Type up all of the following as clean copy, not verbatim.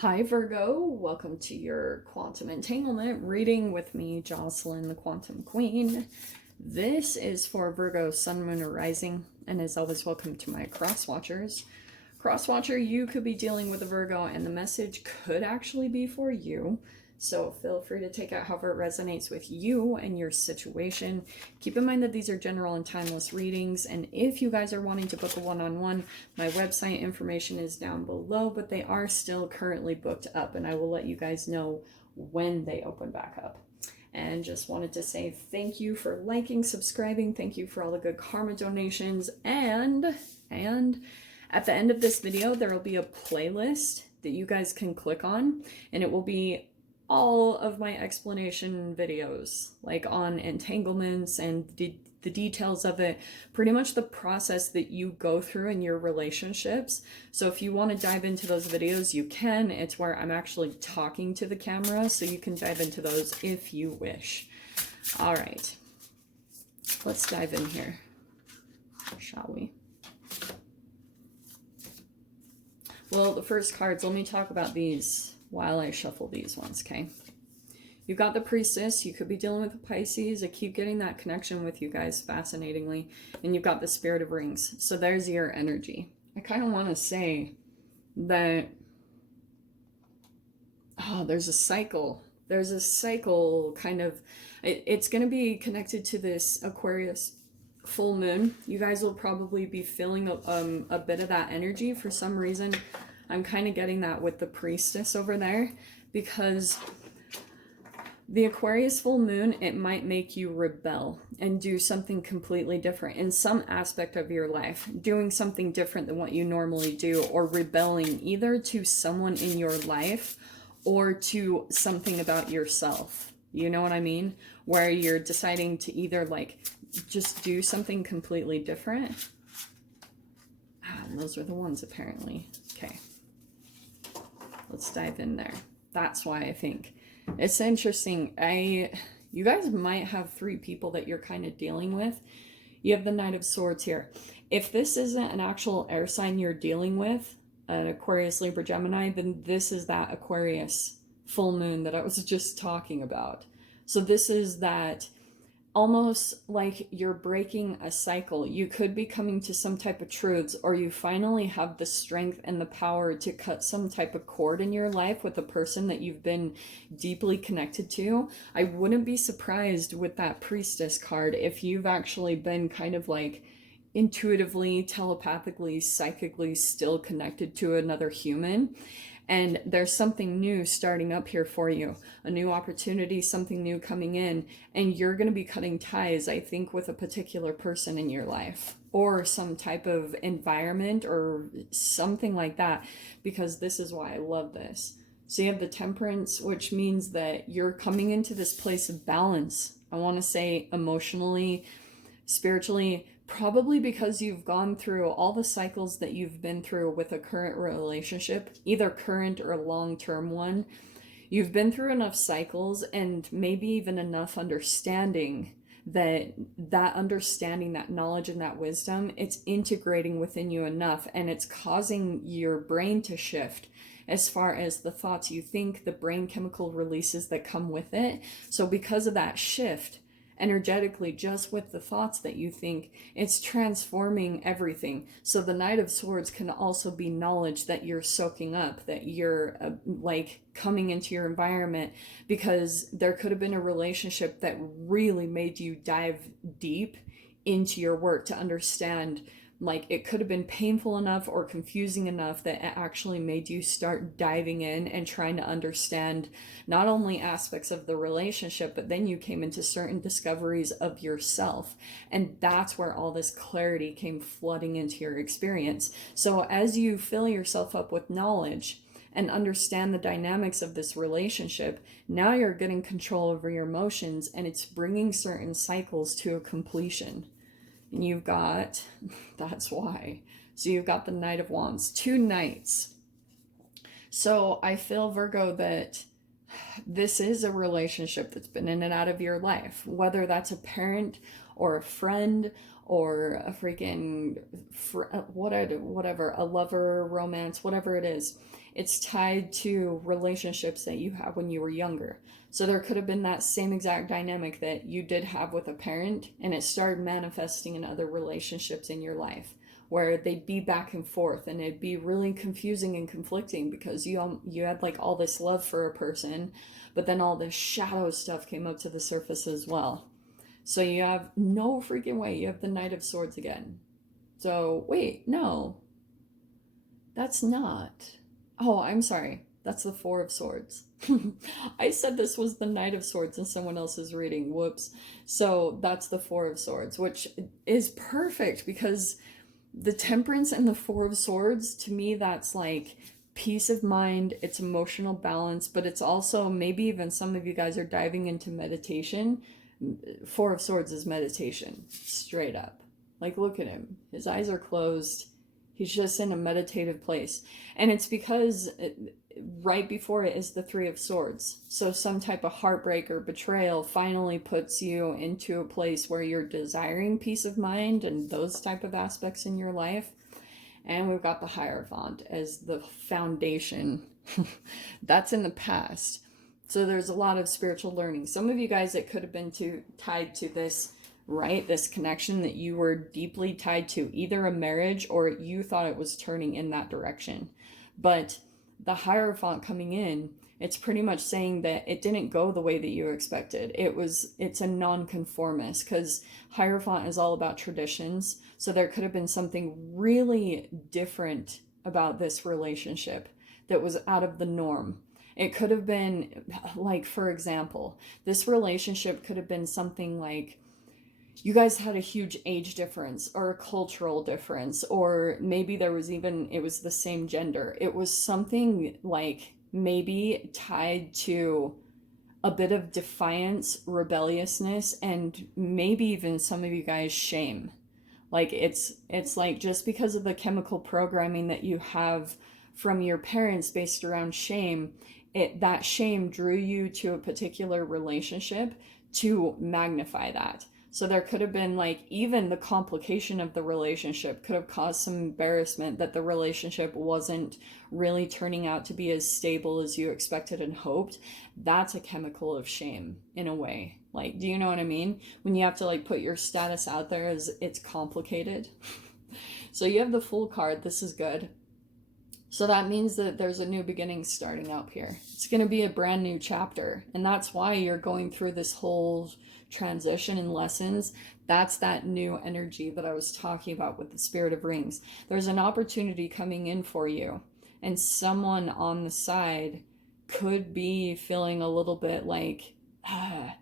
Hi Virgo, welcome to your quantum entanglement reading with me, Jocelyn, the Quantum Queen. This is for Virgo, Sun, Moon, or Rising, and as always, welcome to my cross watchers. Cross watcher, you could be dealing with a Virgo, and the message could actually be for you. So feel free to take out however it resonates with you and your situation. Keep in mind that these are general and timeless readings, and if you guys are wanting to book a one-on-one, my website information is down below, but they are still currently booked up, and I will let you guys know when they open back up. And just wanted to say thank you for liking, subscribing, thank you for all the good karma donations, and at the end of this video there will be a playlist that you guys can click on, and it will be all of my explanation videos, like on entanglements and the details of it, pretty much the process that you go through in your relationships. So if you want to dive into those videos, you can. It's where I'm actually talking to the camera, so you can dive into those if you wish. All right, let's dive in here, shall we? Well, the first cards, let me talk about these while I shuffle these ones, okay? You've got the Priestess. You could be dealing with a Pisces. I keep getting that connection with you guys, fascinatingly. And you've got the Spirit of Rings. So there's your energy. I kind of want to say that, there's a cycle. There's a cycle kind of, it's going to be connected to this Aquarius full moon. You guys will probably be feeling a bit of that energy for some reason. I'm kind of getting that with the Priestess over there, because the Aquarius full moon, it might make you rebel and do something completely different in some aspect of your life, doing something different than what you normally do, or rebelling either to someone in your life or to something about yourself. You know what I mean? Where you're deciding to either like just do something completely different. Those are the ones apparently. Okay. Let's dive in there. That's why I think it's interesting. You guys might have three people that you're kind of dealing with. You have the Knight of Swords here. If this isn't an actual air sign you're dealing with, an Aquarius, Libra, Gemini, then this is that Aquarius full moon that I was just talking about. So this is that almost like you're breaking a cycle. You could be coming to some type of truths, or you finally have the strength and the power to cut some type of cord in your life with a person that you've been deeply connected to. I wouldn't be surprised with that Priestess card if you've actually been kind of like intuitively, telepathically, psychically still connected to another human. And there's something new starting up here for you, a new opportunity, something new coming in, and you're going to be cutting ties, I think, with a particular person in your life, or some type of environment or something like that, because this is why I love this. So you have the Temperance, which means that you're coming into this place of balance. I want to say emotionally, spiritually, probably because you've gone through all the cycles that you've been through with a current relationship, either current or long-term one. You've been through enough cycles and maybe even enough understanding that understanding, that knowledge and that wisdom, it's integrating within you enough, and it's causing your brain to shift as far as the thoughts you think, the brain chemical releases that come with it. So because of that shift, energetically, just with the thoughts that you think, it's transforming everything. So the Knight of Swords can also be knowledge that you're soaking up, that you're like coming into your environment, because there could have been a relationship that really made you dive deep into your work to understand. Like, it could have been painful enough or confusing enough that it actually made you start diving in and trying to understand not only aspects of the relationship, but then you came into certain discoveries of yourself. And that's where all this clarity came flooding into your experience. So as you fill yourself up with knowledge and understand the dynamics of this relationship, now you're getting control over your emotions, and it's bringing certain cycles to a completion. And you've got, that's why. So you've got the Knight of Wands, two knights. So I feel, Virgo, that this is a relationship that's been in and out of your life, whether that's a parent or a friend or a freaking, whatever, a lover, romance, whatever it is. it's tied to relationships that you have when you were younger. So there could have been that same exact dynamic that you did have with a parent, and it started manifesting in other relationships in your life, where they'd be back and forth, and it'd be really confusing and conflicting because you had like all this love for a person, but then all this shadow stuff came up to the surface as well. So you have no freaking way, you have the Knight of Swords again. So wait, no, that's not. Oh, I'm sorry. That's the Four of Swords. I said this was the Knight of Swords in someone else's reading. Whoops. So that's the Four of Swords, which is perfect because the Temperance and the Four of Swords, to me, that's like peace of mind, it's emotional balance, but it's also, maybe even some of you guys are diving into meditation. Four of Swords is meditation, straight up. Like, look at him. His eyes are closed. He's just in a meditative place. And it's because right before it is the Three of Swords. So some type of heartbreak or betrayal finally puts you into a place where you're desiring peace of mind and those type of aspects in your life. And we've got the Hierophant as the foundation. That's in the past. So there's a lot of spiritual learning. Some of you guys, it could have been tied to this, right? This connection that you were deeply tied to, either a marriage or you thought it was turning in that direction. But the Hierophant coming in, it's pretty much saying that it didn't go the way that you expected. It's a non-conformist, because Hierophant is all about traditions. So there could have been something really different about this relationship that was out of the norm. It could have been, like, for example, this relationship could have been something like you guys had a huge age difference or a cultural difference, or maybe there was even, it was the same gender. It was something like maybe tied to a bit of defiance, rebelliousness, and maybe even some of you guys shame. Like it's like, just because of the chemical programming that you have from your parents based around shame, that shame drew you to a particular relationship to magnify that. So there could have been, like, even the complication of the relationship could have caused some embarrassment that the relationship wasn't really turning out to be as stable as you expected and hoped. That's a chemical of shame in a way. Like, do you know what I mean? When you have to, like, put your status out there as it's complicated. So you have the Fool card. This is good. So that means that there's a new beginning starting out here. It's going to be a brand new chapter. And that's why you're going through this whole transition and lessons. That's that new energy that I was talking about with the Spirit of Rings. There's an opportunity coming in for you. And someone on the side could be feeling a little bit like, I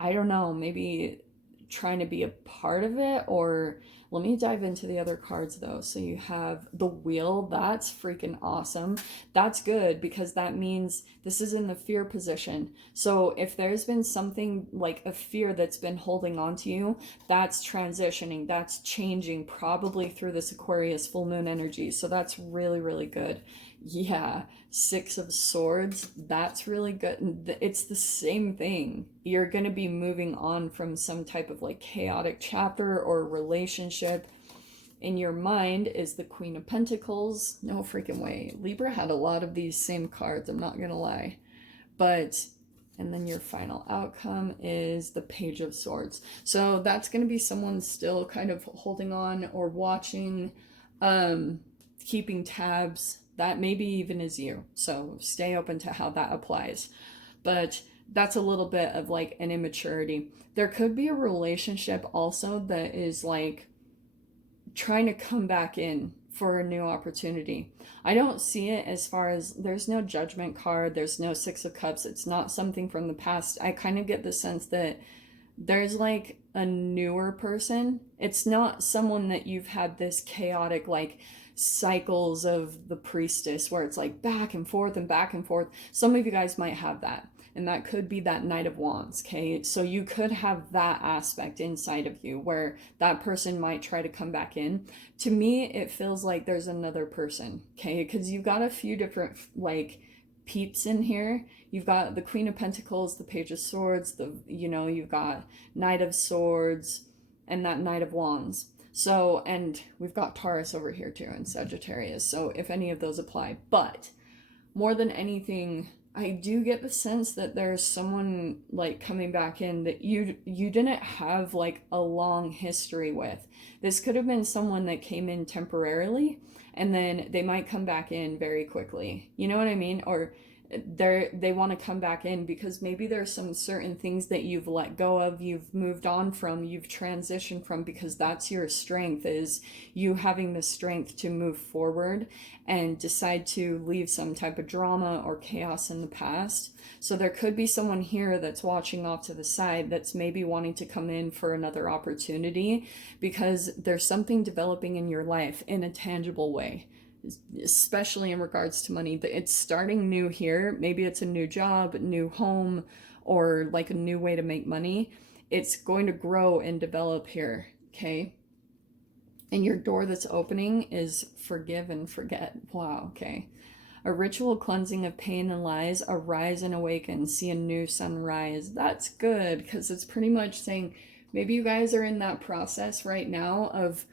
don't know, maybe trying to be a part of it. Or let me dive into the other cards though. So you have the Wheel. That's freaking awesome. That's good, because that means this is in the fear position. So if there's been something like a fear that's been holding on to you, that's transitioning, that's changing, probably through this Aquarius full moon energy. So that's really, really good. Yeah, Six of Swords, that's really good. It's the same thing. You're going to be moving on from some type of like chaotic chapter or relationship. In your mind is the Queen of Pentacles. No freaking way. Libra had a lot of these same cards, I'm not going to lie. But, and then your final outcome is the Page of Swords. So that's going to be someone still kind of holding on or watching, keeping tabs. That maybe even is you. So stay open to how that applies. But that's a little bit of like an immaturity. There could be a relationship also that is like trying to come back in for a new opportunity. I don't see it as far as, there's no Judgment card, there's no Six of Cups. It's not something from the past. I kind of get the sense that there's like a newer person. It's not someone that you've had this chaotic like cycles of the Priestess where it's like back and forth and back and forth. Some of you guys might have that, and that could be that Knight of Wands. Okay, so you could have that aspect inside of you where that person might try to come back in. To me, it feels like there's another person. Okay, because you've got a few different like peeps in here. You've got the Queen of Pentacles, the Page of Swords, you've got Knight of Swords, and that Knight of Wands. So, and we've got Taurus over here too, and Sagittarius. So if any of those apply, but more than anything, I do get the sense that there's someone like coming back in that you didn't have like a long history with. This could have been someone that came in temporarily and then they might come back in very quickly. You know what I mean? Or they want to come back in because maybe there's some certain things that you've let go of, you've moved on from, you've transitioned from, because that's your strength, is you having the strength to move forward and decide to leave some type of drama or chaos in the past. So there could be someone here that's watching off to the side that's maybe wanting to come in for another opportunity because there's something developing in your life in a tangible way, especially in regards to money. It's starting new here. Maybe it's a new job, a new home, or like a new way to make money. It's going to grow and develop here, okay? And your door that's opening is forgive and forget. Wow, okay. A ritual cleansing of pain and lies, arise and awaken, see a new sunrise. That's good, because it's pretty much saying maybe you guys are in that process right now of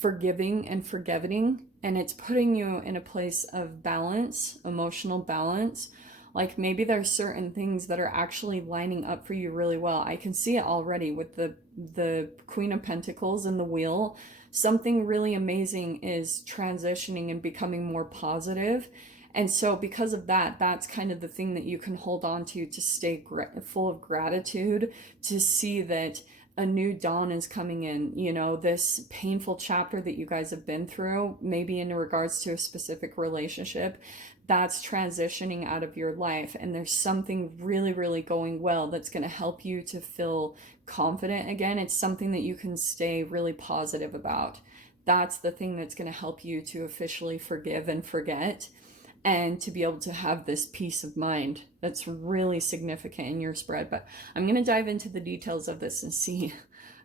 forgiving and forgetting, and it's putting you in a place of balance, emotional balance. Like maybe there's certain things that are actually lining up for you really well. I can see it already with the Queen of Pentacles and the Wheel. Something really amazing is transitioning and becoming more positive. And so because of that, that's kind of the thing that you can hold on to stay full of gratitude, to see that a new dawn is coming in. You know, this painful chapter that you guys have been through, maybe in regards to a specific relationship, that's transitioning out of your life, and there's something really, really going well that's going to help you to feel confident again. It's something that you can stay really positive about. That's the thing that's going to help you to officially forgive and forget, and to be able to have this peace of mind that's really significant in your spread. But I'm going to dive into the details of this and see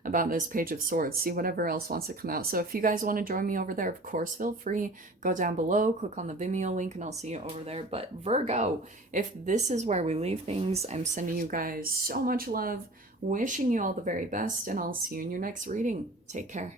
about this Page of Swords, see whatever else wants to come out. So if you guys want to join me over there, of course, feel free. Go down below, click on the Vimeo link, and I'll see you over there. But Virgo, if this is where we leave things, I'm sending you guys so much love, wishing you all the very best, and I'll see you in your next reading. Take care.